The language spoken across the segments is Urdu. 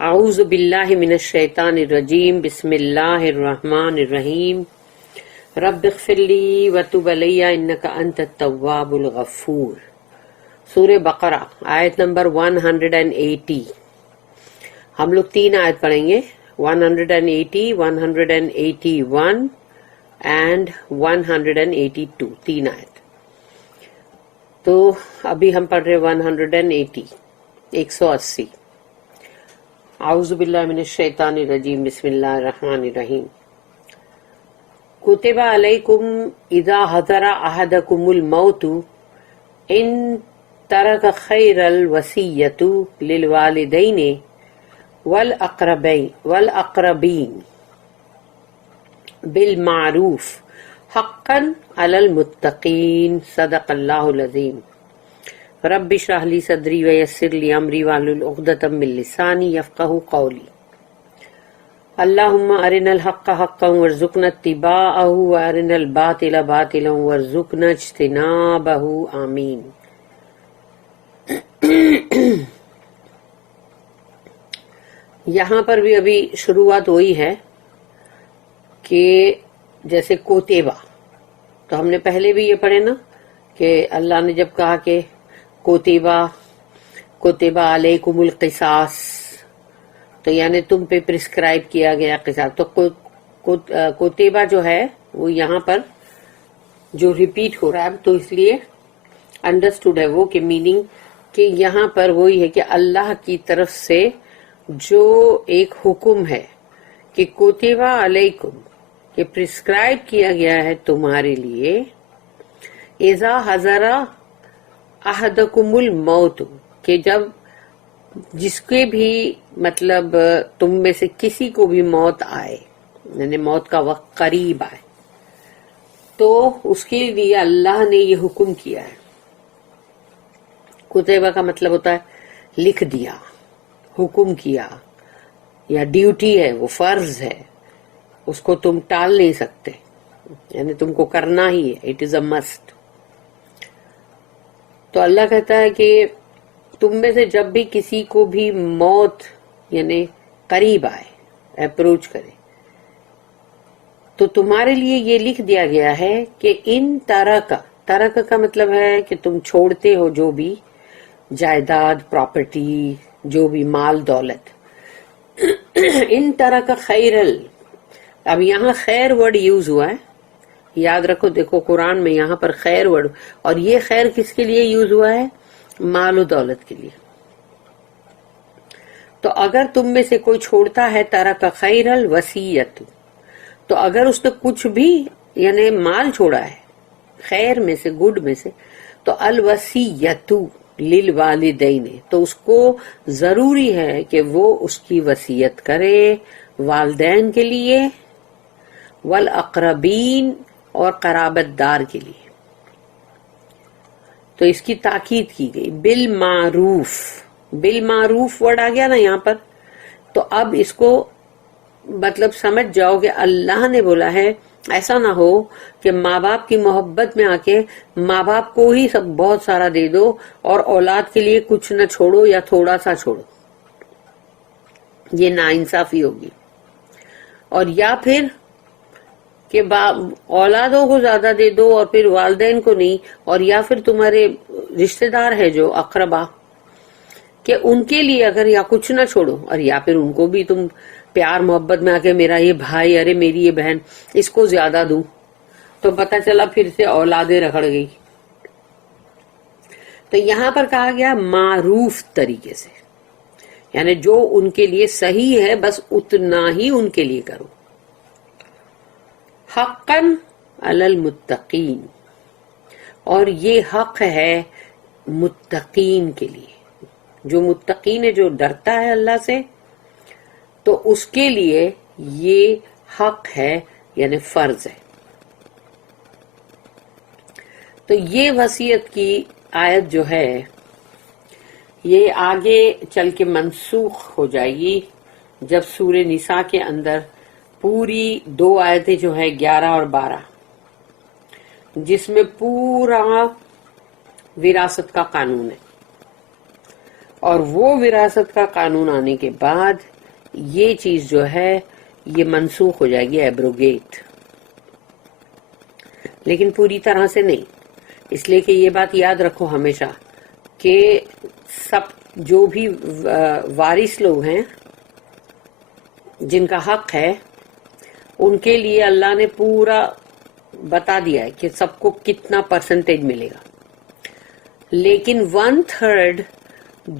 اعوذ باللہ من الشیطان الرجیم بسم اللہ الرحمن الرحیم رب اغفر لی وتب علی انک انت التواب الغفور۔ سورہ بقرہ آیت نمبر 180۔ ہم لوگ 3 آیت پڑھیں گے، 180، 181 اینڈ 182، 3 آیت۔ تو ابھی ہم پڑھ رہے 180، 180۔ اعوذ باللہ من الشیطان الرجیم بسم اللہ الرحمن الرحیم۔ کتب علیکم اذا حضر احدکم الموت ان ترک خیر الوصیۃ للوالدین والاقربین بالمعروف حقا علی المتقین، صدق اللہ العظیم۔ رب اشرح لی صدری ویسر لی امری واحلل عقدۃ من لسانی یفقہوا قولی۔ اللہم ارنا الحق حقا وارزقنا اتباعہ وارنا الباطل باطلا وارزقنا اجتنابہ، آمین۔ یہاں پر بھی ابھی شروعات ہوئی ہے کہ جیسے کوتیبہ، تو ہم نے پہلے بھی یہ پڑھے نا کہ اللہ نے جب کہا کہ کوتیبہ علیکم القصاص، تو یعنی تم پہ پرسکرائب کیا گیا قصاص۔ تو کوتیبہ جو ہے وہ یہاں پر جو ریپیٹ ہو رہا ہے، تو اس لیے انڈرسٹوڈ ہے وہ کہ میننگ کہ یہاں پر وہی ہے کہ اللہ کی طرف سے جو ایک حکم ہے کہ کوتیبہ علیکم، کہ پرسکرائب کیا گیا ہے تمہارے لیے، اذا حضر احدکم الموت، کہ جب جس کے بھی مطلب تم میں سے کسی کو بھی موت آئے، یعنی موت کا وقت قریب آئے، تو اس کے لیے اللہ نے یہ حکم کیا ہے۔ کتبہ کا مطلب ہوتا ہے لکھ دیا، حکم کیا، یا ڈیوٹی ہے، وہ فرض ہے، اس کو تم ٹال نہیں سکتے، یعنی تم کو کرنا ہی ہے، اٹ از اے مسٹ۔ تو اللہ کہتا ہے کہ تم میں سے جب بھی کسی کو بھی موت یعنی قریب آئے، اپروچ کرے، تو تمہارے لیے یہ لکھ دیا گیا ہے کہ ان ترک کا مطلب ہے کہ تم چھوڑتے ہو جو بھی جائیداد، پراپرٹی، جو بھی مال دولت، ان ترک خیر اب یہاں خیر ورڈ یوز ہوا ہے، یاد رکھو، دیکھو قرآن میں یہاں پر خیر ورڈ، اور یہ خیر کس کے لیے یوز ہوا ہے؟ مال و دولت کے لیے۔ تو اگر تم میں سے کوئی چھوڑتا ہے ترک خیر الوصیۃ، تو اگر اس نے کچھ بھی یعنی مال چھوڑا ہے خیر میں سے، گڈ میں سے، تو الوصیۃ للوالدین، تو اس کو ضروری ہے کہ وہ اس کی وصیت کرے والدین کے لیے، والاقربین، اور قرابت دار کے لیے۔ تو اس کی تاکید کی گئی، بالمعروف، بالمعروف ورڈ آ گیا نا یہاں پر، تو اب اس کو مطلب سمجھ جاؤ کہ اللہ نے بولا ہے ایسا نہ ہو کہ ماں باپ کی محبت میں آ کے ماں باپ کو ہی سب بہت سارا دے دو اور اولاد کے لیے کچھ نہ چھوڑو یا تھوڑا سا چھوڑو، یہ ناانصافی ہوگی۔ اور یا پھر کہ اولادوں کو زیادہ دے دو اور پھر والدین کو نہیں، اور یا پھر تمہارے رشتہ دار ہے جو اقربا، کہ ان کے لیے اگر یا کچھ نہ چھوڑو، اور یا پھر ان کو بھی تم پیار محبت میں آ کے میرا یہ بھائی، ارے میری یہ بہن، اس کو زیادہ دوں، تو پتہ چلا پھر سے اولادیں رکھڑ گئی۔ تو یہاں پر کہا گیا معروف طریقے سے، یعنی جو ان کے لیے صحیح ہے بس اتنا ہی ان کے لیے کرو۔ حقا علی المتقین، اور یہ حق ہے متقین کے لیے، جو متقین ہے، جو ڈرتا ہے اللہ سے، تو اس کے لیے یہ حق ہے، یعنی فرض ہے۔ تو یہ وصیت کی آیت جو ہے یہ آگے چل کے منسوخ ہو جائے گی جب سورہ نساء کے اندر پوری 2 آیتیں جو ہے 11 اور 12، جس میں پورا وراثت کا قانون ہے، اور وہ وراثت کا قانون آنے کے بعد یہ چیز جو ہے یہ منسوخ ہو جائے گی، ایبروگیٹ، لیکن پوری طرح سے نہیں. اس لیے کہ یہ بات یاد رکھو ہمیشہ کہ سب جو بھی وارث لوگ ہیں جن کا حق ہے ان کے لیے اللہ نے پورا بتا دیا ہے کہ سب کو کتنا پرسنٹیج ملے گا، لیکن 1/3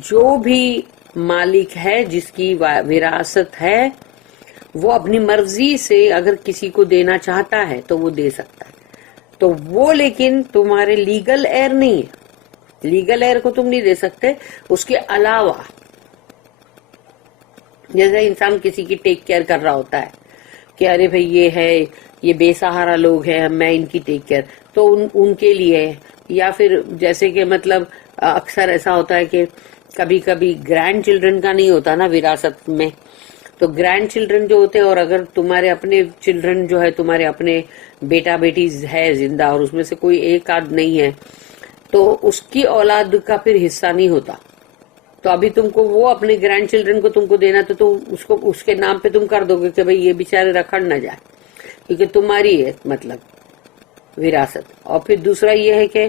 جو بھی مالک ہے جس کی وراثت ہے وہ اپنی مرضی سے اگر کسی کو دینا چاہتا ہے تو وہ دے سکتا ہے. تو وہ لیکن تمہارے لیگل ایئر نہیں ہے، لیگل ایئر کو تم نہیں دے سکتے. اس کے علاوہ جیسے انسان کسی کی ٹیک کیئر کر رہا ہوتا ہے کہ ارے بھائی یہ ہے، یہ بے سہارا لوگ ہیں، میں ان کی ٹیک کیئر، تو ان کے لیے، یا پھر جیسے کہ مطلب اکثر ایسا ہوتا ہے کہ کبھی کبھی گرینڈ چلڈرن کا نہیں ہوتا نا وراثت میں، تو گرینڈ چلڈرن جو ہوتے ہیں، اور اگر تمہارے اپنے چلڈرن جو ہے، تمہارے اپنے بیٹا بیٹی ہے زندہ اور اس میں سے کوئی ایک آدھ نہیں ہے، تو اس کی اولاد کا پھر حصہ نہیں ہوتا. تو ابھی تم کو وہ اپنے گرینڈ چلڈرن کو تم کو دینا، تو تم اس کے نام پہ تم کر دو گے کہ بھئی یہ بیچارے رکھڑ نہ جائے، کیونکہ تمہاری ہے مطلب وراثت. اور پھر دوسرا یہ ہے کہ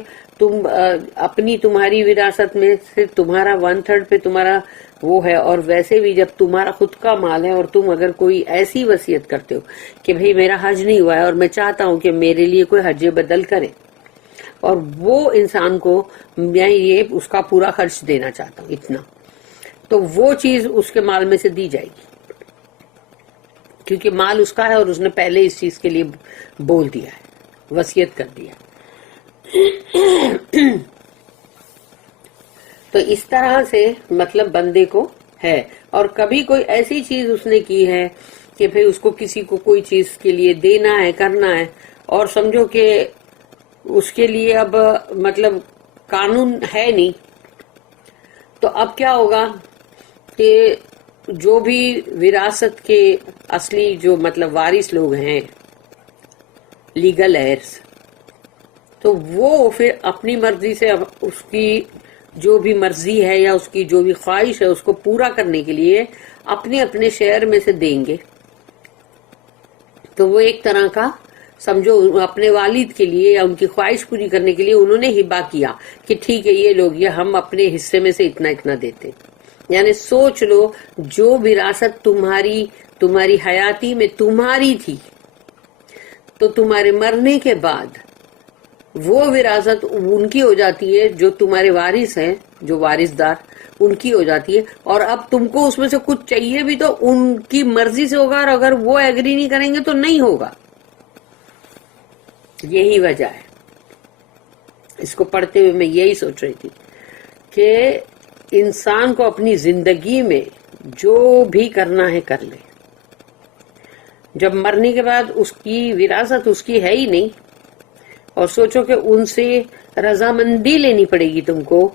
تمہاری وراثت میں سے تمہارا 1/3 پہ تمہارا وہ ہے. اور ویسے بھی جب تمہارا خود کا مال ہے اور تم اگر کوئی ایسی وصیت کرتے ہو کہ بھئی میرا حج نہیں ہوا ہے اور میں چاہتا ہوں کہ میرے لیے کوئی حج بدل کرے، اور وہ انسان کو میں یہ اس کا پورا خرچ دینا چاہتا ہوں اتنا، تو وہ چیز اس کے مال میں سے دی جائے گی، کیونکہ مال اس کا ہے اور اس نے پہلے اس چیز کے لیے بول دیا ہے، وصیت کر دیا. تو اس طرح سے مطلب بندے کو ہے. اور کبھی کوئی ایسی چیز اس نے کی ہے کہ پھر اس کو کسی کو کوئی چیز کے لیے دینا ہے، کرنا ہے، اور سمجھو کہ اس کے لیے اب مطلب قانون ہے نہیں، تو اب کیا ہوگا کہ جو بھی وراثت کے اصلی جو مطلب وارث لوگ ہیں، لیگل ایئرز، تو وہ پھر اپنی مرضی سے اس کی جو بھی مرضی ہے یا اس کی جو بھی خواہش ہے اس کو پورا کرنے کے لیے اپنے اپنے شیئر میں سے دیں گے. تو وہ ایک طرح کا سمجھو اپنے والد کے لیے یا ان کی خواہش پوری کرنے کے لیے انہوں نے ہبا کیا کہ ٹھیک ہے یہ لوگ یہ ہم اپنے حصے میں سے اتنا اتنا دیتے. یعنی سوچ لو جو وراثت تمہاری حیاتی میں تمہاری تھی، تو تمہارے مرنے کے بعد وہ وراثت ان کی ہو جاتی ہے، جو تمہارے وارث ہیں، جو وارث دار، ان کی ہو جاتی ہے. اور اب تم کو اس میں سے کچھ چاہیے بھی تو ان کی مرضی سے ہوگا، اور اگر وہ ایگری نہیں کریں گے تو نہیں ہوگا. یہی وجہ ہے. اس کو پڑھتے ہوئے میں یہی سوچ رہی تھی کہ انسان کو اپنی زندگی میں جو بھی کرنا ہے کر لے. جب مرنے کے بعد اس کی وراثت اس کی ہے ہی نہیں، اور سوچو کہ ان سے رضامندی لینی پڑے گی تم کو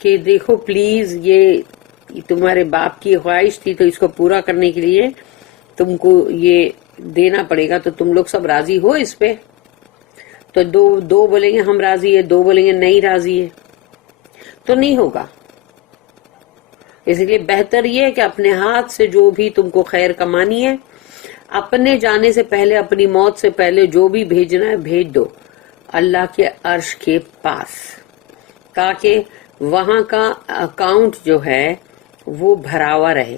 کہ دیکھو پلیز یہ تمہارے باپ کی خواہش تھی تو اس کو پورا کرنے کے لیے تم کو یہ دینا پڑے گا، تو تم لوگ سب راضی ہو اس پہ؟ تو دو بولیں گے ہم راضی ہے، دو بولیں گے نہیں راضی ہے، تو نہیں ہوگا. اس لیے بہتر یہ ہے کہ اپنے ہاتھ سے جو بھی تم کو خیر کمانی ہے، اپنے جانے سے پہلے، اپنی موت سے پہلے جو بھی بھیجنا ہے بھیج دو اللہ کے عرش کے پاس، تاکہ وہاں کا اکاؤنٹ جو ہے وہ بھرا ہوا رہے.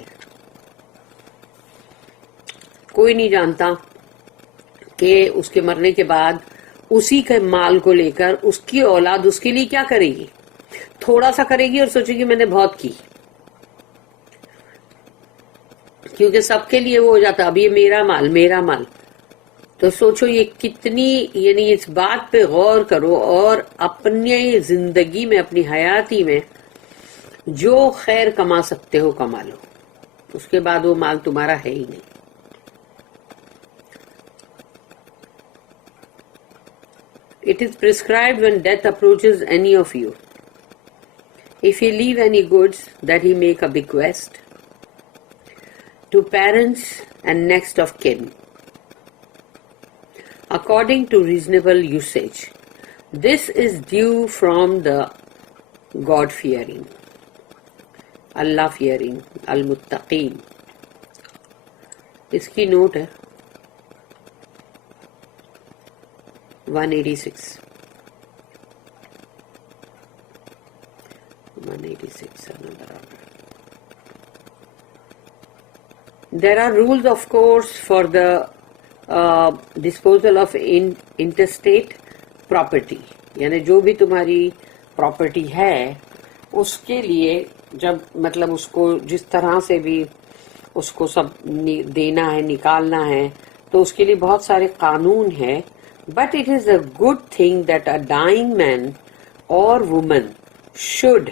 کوئی نہیں جانتا کہ اس کے مرنے کے بعد اسی کے مال کو لے کر اس کی اولاد اس کے لیے کیا کرے گی. تھوڑا سا کرے گی اور سوچے گی میں نے بہت کی، کیونکہ سب کے لیے وہ ہو جاتا اب یہ میرا مال میرا مال. تو سوچو یہ کتنی، یعنی اس بات پہ غور کرو اور اپنی زندگی میں، اپنی حیاتی میں جو خیر کما سکتے ہو کما لو، اس کے بعد وہ مال تمہارا ہے ہی نہیں. It is prescribed when death approaches any of you, if he leave any goods, that he make a bequest to parents and next of kin, according to reasonable usage. This is due from the God-fearing. Allah fearing المتقین. اس کی نوٹ ہے 186. There are rules, of course, for the disposal of interstate property. یعنی جو بھی تمہاری پراپرٹی ہے اس کے لیے جب مطلب اس کو جس طرح سے بھی اس کو سب دینا ہے نکالنا ہے تو اس کے لیے بہت سارے قانون ہیں. But it is a good thing that a dying man or woman should,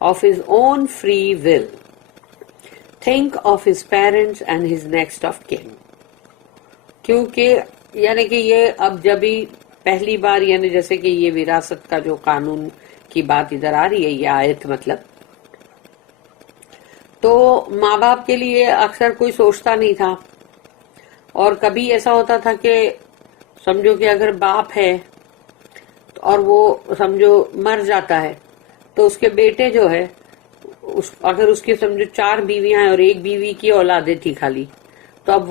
of his own free will, think of his parents and his next of kin. کیونکہ یعنی کہ یہ اب جب ہی پہلی بار یعنی جیسے کہ یہ وراثت کا جو قانون کی بات ادھر آ رہی ہے یہ آیت مطلب تو ماں باپ کے لیے اکثر کوئی سوچتا نہیں تھا اور کبھی ایسا ہوتا تھا کہ سمجھو کہ اگر باپ ہے اور وہ سمجھو مر جاتا ہے تو اس کے بیٹے جو ہے اگر اس کے سمجھو 4 بیویاں ہیں اور 1 بیوی کی اولادیں تھی خالی تو اب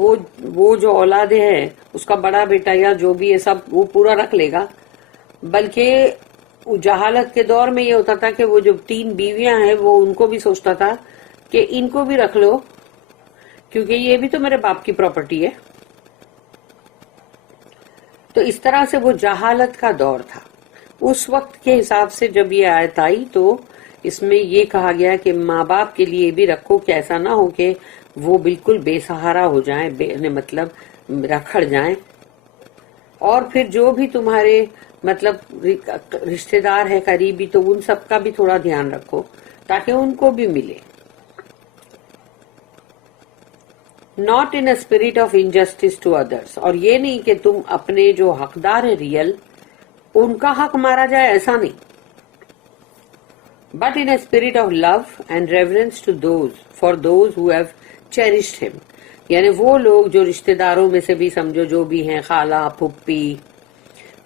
وہ جو اولادیں ہیں اس کا بڑا بیٹا یا جو بھی ہے سب وہ پورا رکھ لے گا. بلکہ جہالت کے دور میں یہ ہوتا تھا کہ وہ جو 3 بیویاں ہیں وہ ان کو بھی سوچتا تھا کہ ان کو بھی رکھ لو کیونکہ یہ بھی تو میرے باپ کی پراپرٹی ہے. تو اس طرح سے وہ جہالت کا دور تھا. اس وقت کے حساب سے جب یہ آیت آئی تو اس میں یہ کہا گیا کہ ماں باپ کے لیے بھی رکھو کہ ایسا نہ ہو کہ وہ بالکل بے سہارا ہو جائیں مطلب رکھڑ جائیں. اور پھر جو بھی تمہارے مطلب رشتہ دار ہے قریبی تو ان سب کا بھی تھوڑا دھیان رکھو تاکہ ان کو بھی ملے. Not in a spirit of injustice to others. اور یہ نہیں کہ تم اپنے جو حقدار ہے ریئل ان کا حق مارا جائے ایسا نہیں. But in a spirit of love and reverence to for those who have cherished him. یعنی وہ لوگ جو رشتہ داروں میں سے بھی سمجھو جو بھی ہیں خالہ پھپھی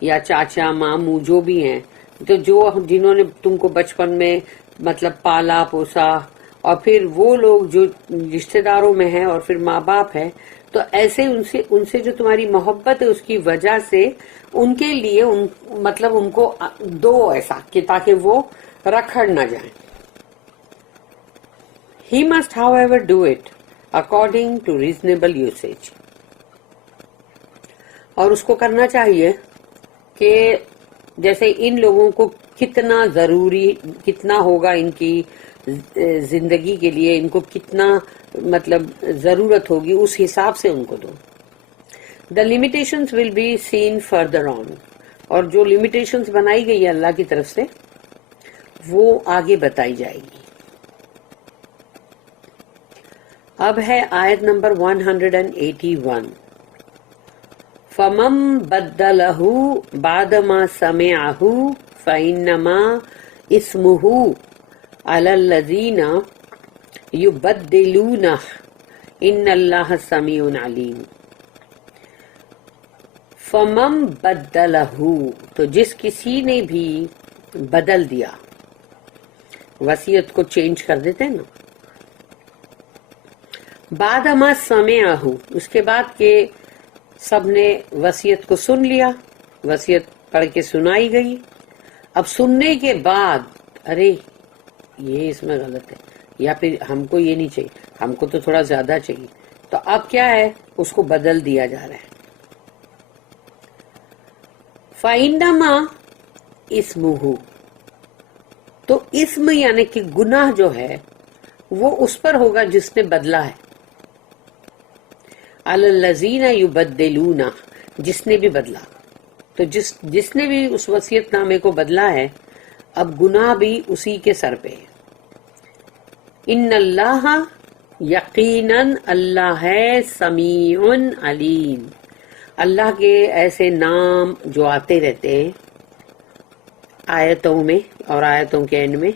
یا چاچا ماموں جو بھی ہیں تو جنہوں نے تم کو بچپن میں مطلب پالا پوسا اور پھر وہ لوگ جو رشتہ داروں میں ہیں اور پھر ماں باپ ہے تو ایسے ان سے جو تمہاری محبت ہے اس کی وجہ سے ان کے لیے مطلب ان کو دو ایسا کہ تاکہ وہ رکھڑ نہ جائیں. He must however do it according to reasonable usage. اور اس کو کرنا چاہیے کہ جیسے ان لوگوں کو کتنا ضروری کتنا ہوگا ان کی زندگی کے لیے ان کو کتنا مطلب ضرورت ہوگی اس حساب سے ان کو دو. The limitations will be seen further on. اور جو limitations بنائی گئی ہے اللہ کی طرف سے وہ آگے بتائی جائے گی. اب ہے آیت نمبر 181. فَمَن بَدَّلَهُ بَعْدَ مَا سَمِعَهُ فَإِنَّمَا اسْمُهُ عَلَى الَّذِينَ يُبَدِّلُونَهُ إِنَّ اللَّهَ سَمِيعٌ عَلِيمٌ. فَمَن بَدَّلَهُ تو جس کسی نے بھی بدل دیا وصیت کو چینج کر دیتے ہیں نا. بعد ما سمعہ اس کے بعد کہ سب نے وصیت کو سن لیا وصیت پڑھ کے سنائی گئی. اب سننے کے بعد ارے یہ اس میں غلط ہے یا پھر ہم کو یہ نہیں چاہیے ہم کو تو تھوڑا زیادہ چاہیے تو اب کیا ہے اس کو بدل دیا جا رہا ہے. فَإِنَّمَا اسْمُهُ تو اسم یعنی کہ گناہ جو ہے وہ اس پر ہوگا جس نے بدلا ہے. عَلَى الَّذِينَ يُبَدِّلُونَ جس نے بھی بدلا تو جس نے بھی اس وصیت نامے کو بدلا ہے اب گناہ بھی اسی کے سر پہ ہے. ان اللہ یقیناً اللہ ہے سمیع علیم. اللہ کے ایسے نام جو آتے رہتے ہیں آیتوں میں اور آیتوں کے اینڈ میں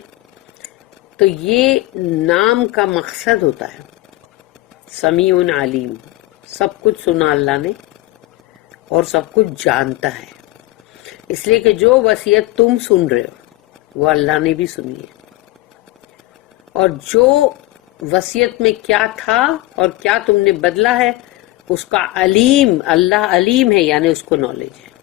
تو یہ نام کا مقصد ہوتا ہے سمیع علیم. سب کچھ سنا اللہ نے اور سب کچھ جانتا ہے اس لیے کہ جو وصیت تم سن رہے ہو وہ اللہ نے بھی سنی ہے اور جو وصیت میں کیا تھا اور کیا تم نے بدلا ہے اس کا علیم، اللہ علیم ہے، یعنی اس کو نالج ہے۔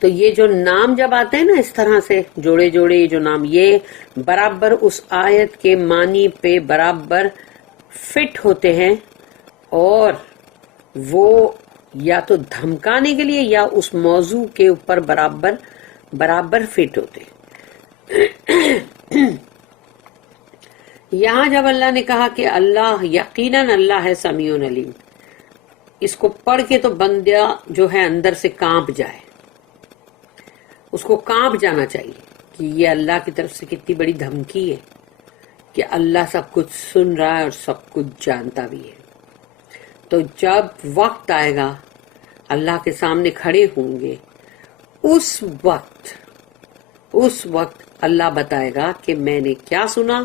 تو یہ جو نام جب آتے ہیں نا اس طرح سے جوڑے جوڑے، یہ جو نام، یہ برابر اس آیت کے معنی پہ برابر فٹ ہوتے ہیں، اور وہ یا تو دھمکانے کے لیے یا اس موضوع کے اوپر برابر فٹ ہوتے ہیں۔ یہاں جب اللہ نے کہا کہ اللہ یقیناً اللہ ہے سمیع علیم، اس کو پڑھ کے تو بندہ جو ہے اندر سے کانپ جائے، اس کو کانپ جانا چاہیے کہ یہ اللہ کی طرف سے کتنی بڑی دھمکی ہے کہ اللہ سب کچھ سن رہا ہے اور سب کچھ جانتا بھی ہے۔ تو جب وقت آئے گا اللہ کے سامنے کھڑے ہوں گے، اس وقت اللہ بتائے گا کہ میں نے کیا سنا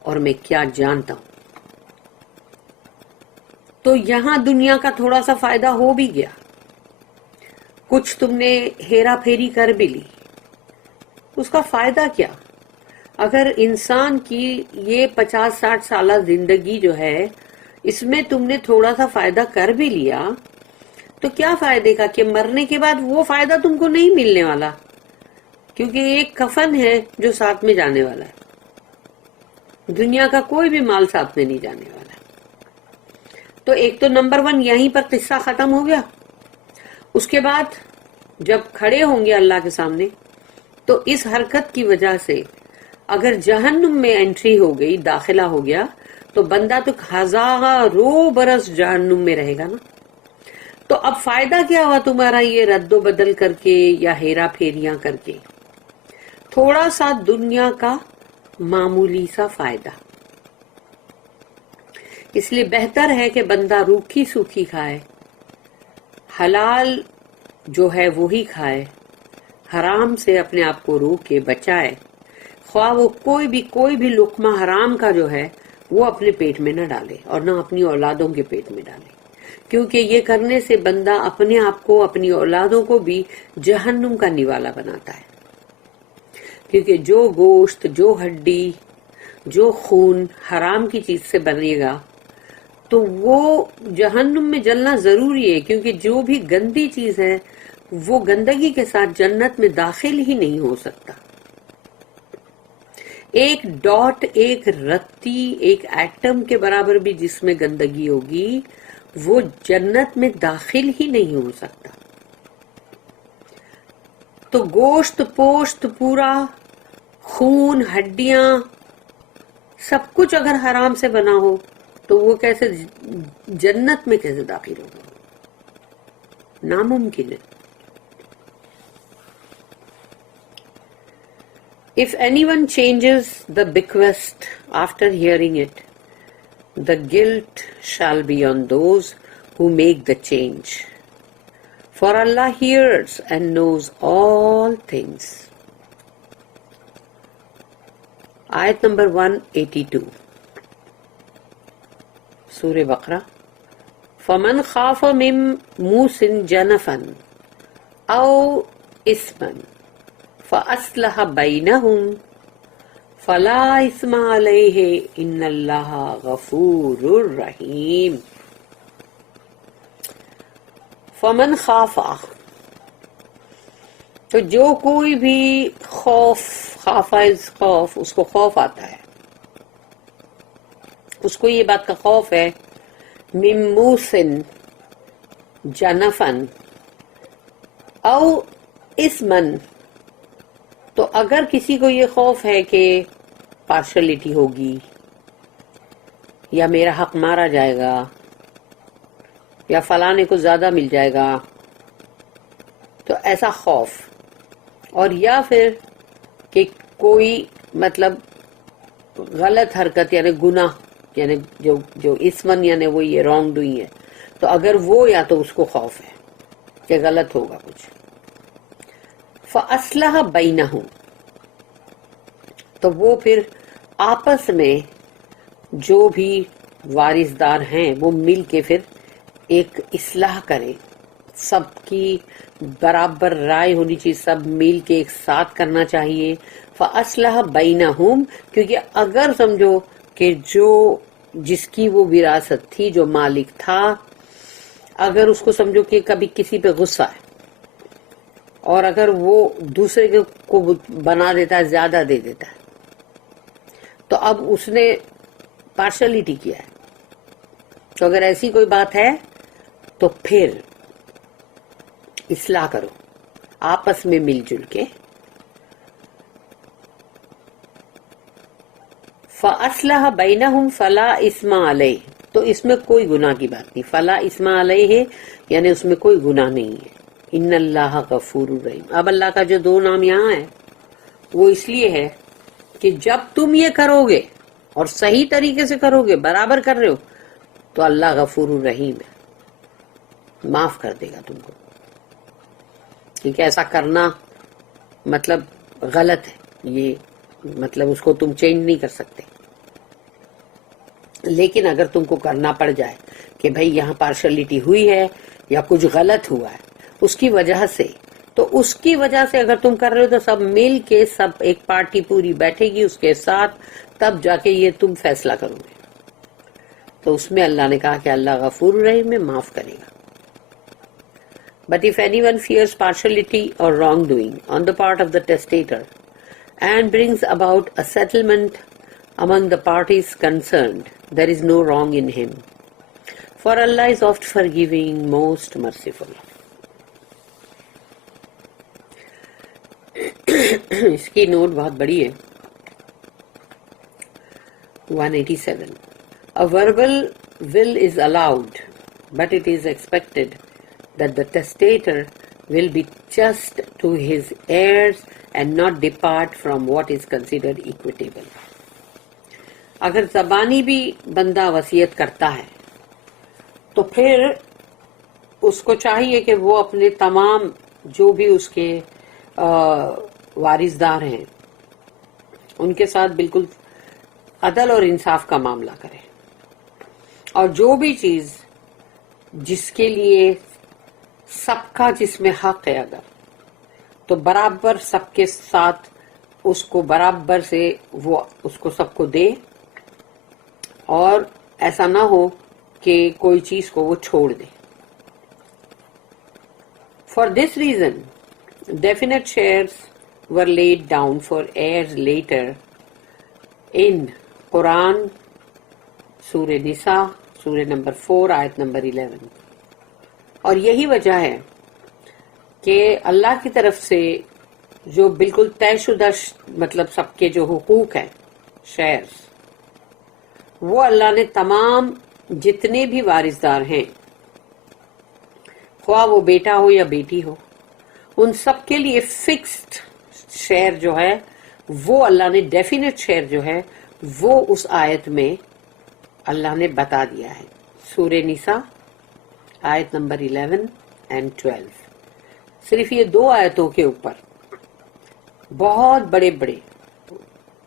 اور میں کیا جانتا ہوں۔ تو یہاں دنیا کا تھوڑا سا فائدہ ہو بھی گیا، کچھ تم نے ہیرا پھیری کر بھی لی، اس کا فائدہ کیا؟ اگر انسان کی یہ 50-60 سالہ زندگی جو ہے اس میں تم نے تھوڑا سا فائدہ کر بھی لیا تو کیا فائدے کا کہ مرنے کے بعد وہ فائدہ تم کو نہیں ملنے والا، کیونکہ ایک کفن ہے جو ساتھ میں جانے والا ہے، دنیا کا کوئی بھی مال ساتھ میں نہیں جانے والا۔ تو ایک تو نمبر 1 یہیں پر قصہ ختم ہو گیا۔ اس کے بعد جب کھڑے ہوں گے اللہ کے سامنے تو اس حرکت کی وجہ سے اگر جہنم میں انٹری ہو گئی، داخلہ ہو گیا، تو بندہ تو ہزاروں برس جہنم میں رہے گا نا۔ تو اب فائدہ کیا ہوا تمہارا یہ رد و بدل کر کے یا ہیرا پھیریاں کر کے؟ تھوڑا سا دنیا کا معمولی سا فائدہ۔ اس لیے بہتر ہے کہ بندہ روکھی سوکھی کھائے، حلال جو ہے وہی کھائے، حرام سے اپنے آپ کو روک کے بچائے، خواہ وہ کوئی بھی لقمہ حرام کا جو ہے وہ اپنے پیٹ میں نہ ڈالے اور نہ اپنی اولادوں کے پیٹ میں ڈالے، کیونکہ یہ کرنے سے بندہ اپنے آپ کو، اپنی اولادوں کو بھی جہنم کا نوالا بناتا ہے۔ کیونکہ جو گوشت، جو ہڈی، جو خون حرام کی چیز سے بنے گا تو وہ جہنم میں جلنا ضروری ہے، کیونکہ جو بھی گندی چیز ہے وہ گندگی کے ساتھ جنت میں داخل ہی نہیں ہو سکتا۔ ایک ڈاٹ، ایک رتی، ایک ایٹم کے برابر بھی جس میں گندگی ہوگی وہ جنت میں داخل ہی نہیں ہو سکتا۔ تو گوشت پوشت پورا، خون، ہڈیاں، سب کچھ اگر حرام سے بنا ہو تو وہ کیسے جنت میں کیسے داخل ہوگا؟ ناممکن ہے۔ If anyone changes the bequest after hearing it, the guilt shall be on those who make the change. For Allah hears and knows all things. Ayat number 182. Surah Baqarah. فَمَنْ خَافَ مِن مُوصٍ جَنَفًا أَوْ إِثْمًا فَأَصْلَحَ بَيْنَهُمْ فَلَا إِثْمَ عَلَيْهِ إِنَّ اللَّهَ غَفُورٌ رَحِيمٌ۔ فَمَنْ خَافَ، تو جو کوئی بھی خوف، اس کو خوف آتا ہے، اس کو یہ بات کا خوف ہے، من موسن جنفن او اسمن، تو اگر کسی کو یہ خوف ہے کہ پارشلٹی ہوگی یا میرا حق مارا جائے گا یا فلانے کو زیادہ مل جائے گا، تو ایسا خوف، اور یا پھر کہ کوئی مطلب غلط حرکت یعنی گناہ، یعنی جو اسمن یعنی وہ یہ رانگ ڈوئنگ ہے، تو اگر وہ یا تو اس کو خوف ہے کہ غلط ہوگا کچھ، فَأَصْلَحَ بَيْنَهُمْ، تو وہ پھر آپس میں جو بھی وارث دار ہیں وہ مل کے پھر ایک اصلاح کریں، سب کی برابر رائے ہونی چاہیے، سب مل کے ایک ساتھ کرنا چاہیے. فَأَصْلَحَ بَيْنَهُمْ، کیونکہ اگر سمجھو کہ جو جس کی وہ وراثت تھی، جو مالک تھا، اگر اس کو سمجھو کہ کبھی کسی پہ غصہ ہے اور اگر وہ دوسرے کو بنا دیتا ہے، زیادہ دے دیتا ہے، تو اب اس نے پارشلٹی کیا ہے. تو اگر ایسی کوئی بات ہے تو پھر اصلاح کرو آپس میں مل جل کے. فَأَصْلَحَ بَيْنَهُمْ فَلَا إِثْمَ عَلَيْهِ، تو اس میں کوئی گناہ کی بات نہیں. فَلَا إِثْمَ عَلَيْهِ یعنی اس میں کوئی گناہ نہیں ہے. ان اللہ غفور الرحیم. اب اللہ کا جو دو نام یہاں ہے وہ اس لیے ہے کہ جب تم یہ کرو گے اور صحیح طریقے سے کرو گے، برابر کر رہے ہو، تو اللہ غفور الرحیم ہے، معاف کر دے گا تم کو. کیونکہ ایسا کرنا مطلب غلط ہے، یہ مطلب اس کو تم چینج نہیں کر سکتے. لیکن اگر تم کو کرنا پڑ جائے کہ بھئی یہاں پارشلٹی ہوئی ہے یا کچھ غلط ہوا ہے اس کی وجہ سے، تو اس کی وجہ سے اگر تم کر رہے ہو تو سب مل کے، سب ایک پارٹی پوری بیٹھے گی اس کے ساتھ، تب جا کے یہ تم فیصلہ کرو گے. تو اس میں اللہ نے کہا کہ اللہ غفور الرحیم میں معاف کرے گا. But if anyone fears partiality or wrongdoing on the part of the testator and brings about a settlement among the parties concerned, there is no wrong in him. For Allah is oft forgiving, most merciful. اس کی نوٹ بہت بڑی ہے. 187. A verbal will is allowed, but it is expected that the testator will be just to his heirs and not depart from what is considered equitable. اگر زبانی بھی بندہ وصیت کرتا ہے تو پھر اس کو چاہیے کہ وہ اپنے تمام جو بھی اس کے وارثدار ہیں ان کے ساتھ بالکل عدل اور انصاف کا معاملہ کرے، اور جو بھی چیز جس کے لیے سب کا جس میں حق ہے اگر تو برابر سب کے ساتھ اس کو برابر سے وہ اس کو سب کو دے، اور ایسا نہ ہو کہ کوئی چیز کو وہ چھوڑ دے. For this reason, definite shares were laid down for heirs later in Quran, سورہ نساء، سورہ نمبر 4 آیت نمبر 11. اور یہی وجہ ہے کہ اللہ کی طرف سے جو بالکل طے شدہ مطلب سب کے جو حقوق ہیں، شیئرز، وہ اللہ نے تمام جتنے بھی وارثدار ہیں، خواہ وہ بیٹا ہو یا بیٹی ہو، ان سب کے لیے فکسڈ شیئر جو ہے وہ اللہ نے، ڈیفینٹ شیئر جو ہے وہ اس آیت میں اللہ نے بتا دیا ہے. سورہ نساء آیت نمبر 11 and 12. صرف یہ دو آیتوں کے اوپر بہت بڑے بڑے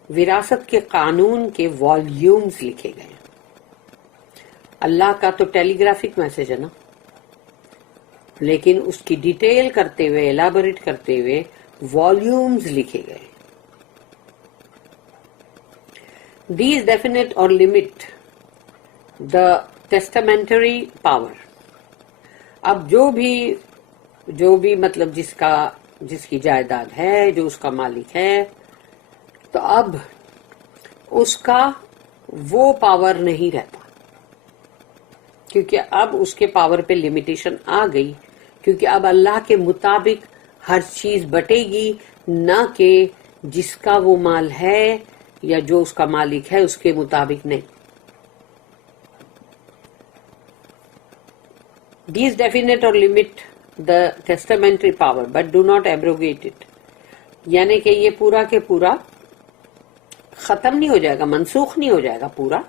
وراثت کے قانون کے والیومز لکھے گئے. اللہ کا تو ٹیلی گرافک میسج ہے نا، لیکن اس کی ڈیٹیل کرتے ہوئے، ایلابوریٹ کرتے ہوئے والیومز لکھے گئے. These definite or limit the testamentary power. اب جو بھی مطلب جس کی جائیداد ہے، جو اس کا مالک ہے، تو اب اس کا وہ پاور نہیں رہتا، کیونکہ اب اس کے پاور پہ لمیٹیشن آ گئی، کیونکہ اب اللہ کے مطابق ہر چیز بٹے گی، نہ کہ جس کا وہ مال ہے یا جو اس کا مالک ہے اس کے مطابق نہیں. These definite or limit the testamentary power but do not abrogate it. یعنی کہ یہ پورا کے پورا ختم نہیں ہو جائے گا، منسوخ نہیں ہو جائے گا پورا.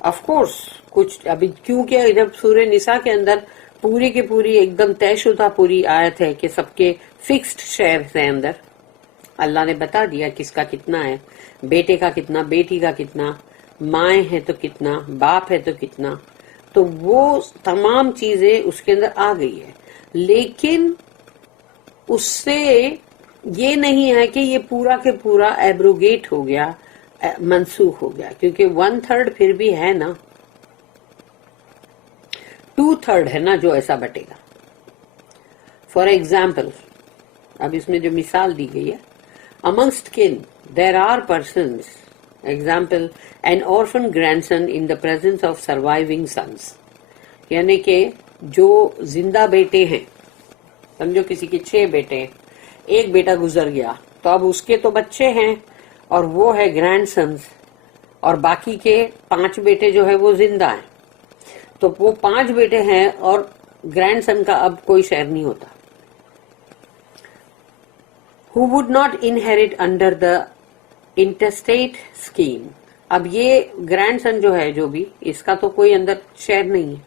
آف کورس کچھ ابھی، کیونکہ جب سورہ نساء کے اندر پوری کی پوری ایک دم طے شدہ پوری آیت ہے کہ سب کے فکسڈ شیئرز ہیں، اندر اللہ نے بتا دیا کس کا کتنا ہے، بیٹے کا کتنا، بیٹی کا کتنا، مائیں ہیں تو کتنا، باپ ہے تو کتنا، تو وہ تمام چیزیں اس کے اندر آ گئی ہے. لیکن اس سے یہ نہیں ہے کہ یہ پورا کے پورا ایبروگیٹ ہو گیا، منسوخ ہو گیا، کیونکہ 1/3 پھر بھی ہے نا، 2/3 ہے نا جو ایسا بٹے گا. فار ایگزامپل، اب اس میں جو مثال دی گئی ہے، amongst kin there are persons, example an orphan grandson in the presence of surviving sons، یعنی کہ جو زندہ بیٹے ہیں، سمجھو کسی کے 6 بیٹے، ایک بیٹا گزر گیا تو اب اس کے تو بچے ہیں اور وہ ہے گرینڈ سنس، اور باقی کے 5 بیٹے جو ہے وہ زندہ ہیں، تو وہ 5 بیٹے ہیں اور گرینڈ سن کا اب کوئی شیئر نہیں ہوتا. who would not inherit under the intestate scheme، اب یہ گرینڈ سن جو ہے جو بھی، اس کا تو کوئی اندر شیئر نہیں ہے.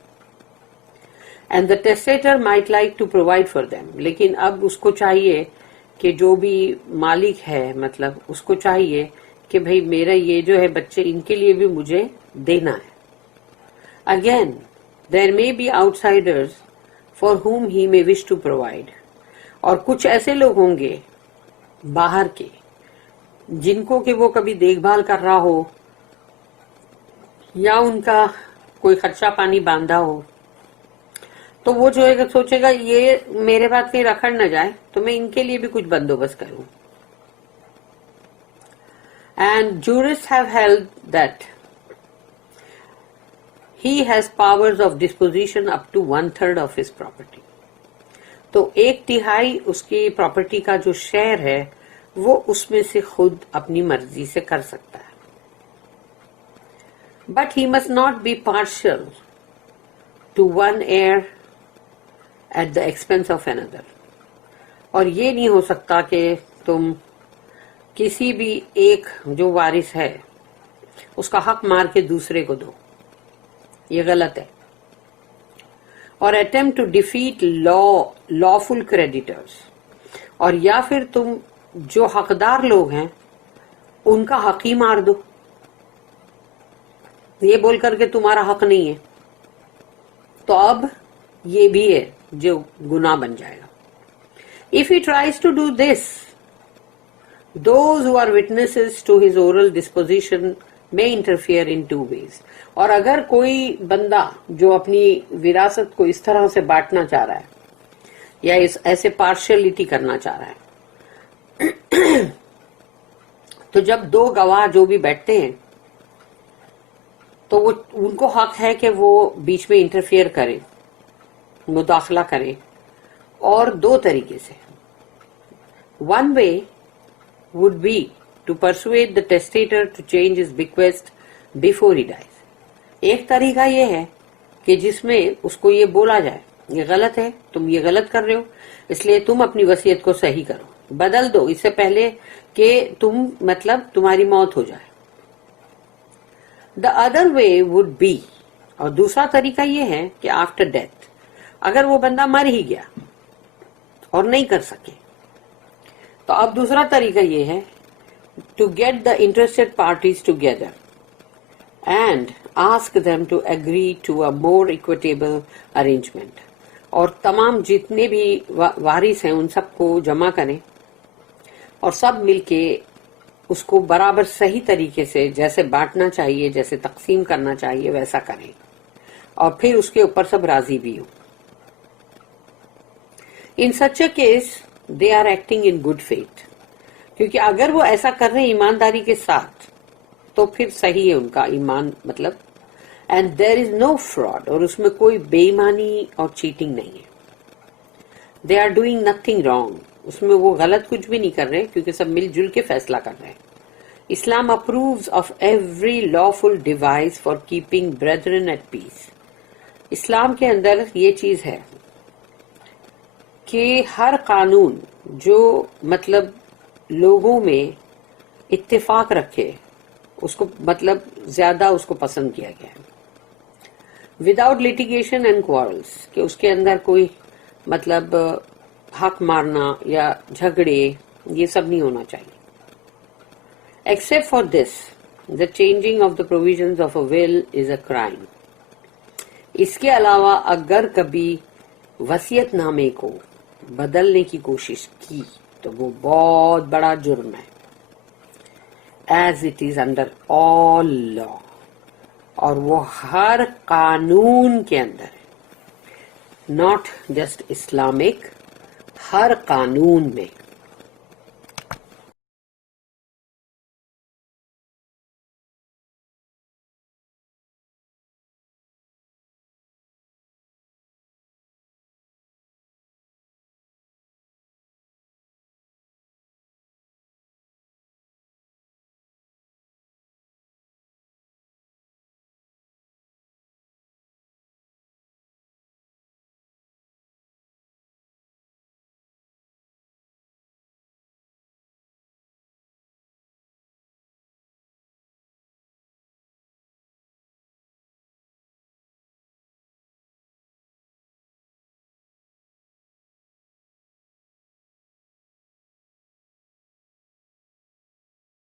and the testator might like to provide for them، لیکن اب اس کو چاہیے کہ جو بھی مالک ہے، مطلب اس کو چاہیے کہ بھئی میرا یہ جو ہے بچے، ان کے لیے بھی مجھے دینا ہے. again there may be outsiders for whom he may wish to provide، اور کچھ ایسے لوگ ہوں گے باہر کے جن کو کہ وہ کبھی دیکھ بھال کر رہا ہو یا ان کا کوئی خرچہ پانی باندھا ہو، تو وہ جو ہے سوچے گا یہ میرے بات کہیں رکھڑ نہ جائے تو میں ان کے لیے بھی کچھ بندوبست کروں. And jurists have held that he has powers of disposition up to 1/3 of his property، تو 1/3 اس کی پراپرٹی کا جو شیئر ہے وہ اس میں سے خود اپنی مرضی سے کر سکتا ہے. But he must not be partial to one heir at the expense of another، اور یہ نہیں ہو سکتا کہ تم کسی بھی ایک جو وارث ہے اس کا حق مار کے دوسرے کو دو، یہ غلط ہے. اور attempt to defeat lawful creditors، اور یا پھر تم جو حقدار لوگ ہیں ان کا حق ہی مار دو، یہ بول کر کے تمہارا حق نہیں ہے، تو اب یہ بھی ہے جو گناہ بن جائے گا. If he tries to do this، those who are witnesses to his oral disposition may interfere in 2 ways، اور اگر کوئی بندہ جو اپنی وراثت کو اس طرح سے بانٹنا چاہ رہا ہے یا ایسے پارشلٹی کرنا چاہ رہا ہے، تو جب 2 گواہ جو بھی بیٹھتے ہیں تو وہ ان کو حق ہے کہ وہ بیچ میں انٹرفیئر کریں، مداخلہ کریں، اور 2 طریقے سے. One way would be to persuade the testator to change his bequest before he dies، ایک طریقہ یہ ہے کہ جس میں اس کو یہ بولا جائے یہ غلط ہے، تم یہ غلط کر رہے ہو، اس لیے تم اپنی وصیت کو صحیح کرو، بدل دو اس سے پہلے کہ تم مطلب تمہاری موت ہو جائے. The other way would be، اور دوسرا طریقہ یہ ہے کہ after death، اگر وہ بندہ مر ہی گیا اور نہیں کر سکے تو اب دوسرا طریقہ یہ ہے to get the interested parties together and ask them to agree to a more equitable arrangement، اور تمام جتنے بھی وارث ہیں ان سب کو جمع کریں اور سب مل کے اس کو برابر صحیح طریقے سے جیسے بانٹنا چاہیے، جیسے تقسیم کرنا چاہیے ویسا کریں، اور پھر اس کے اوپر سب راضی بھی ہوں. In such a case they are acting in good faith، کیونکہ اگر وہ ایسا کر رہے ہیں ایمانداری کے ساتھ تو پھر صحیح ہے ان کا ایمان، مطلب and there is no fraud، اور اس میں کوئی بے ایمانی اور چیٹنگ نہیں ہے. They are doing nothing wrong، اس میں وہ غلط کچھ بھی نہیں کر رہے کیونکہ سب مل جل کے فیصلہ کر رہے ہیں. اسلام approves of every lawful device for keeping brethren at peace، اسلام کے اندر یہ چیز ہے کہ ہر قانون جو مطلب لوگوں میں اتفاق رکھے اس کو مطلب زیادہ اس کو پسند کیا گیا ہے. وداؤٹ litigation and quarrels، کہ اس کے اندر کوئی مطلب حق مارنا یا جھگڑے یہ سب نہیں ہونا چاہیے. Except for this the changing of the provisions of a will is a crime، اس کے علاوہ اگر کبھی وصیت نامے کو بدلنے کی کوشش کی تو وہ بہت بڑا جرم ہے. As it is under all law, اور وہ ہر قانون کے اندر ہے، ناٹ جسٹ اسلامک، ہر قانون میں.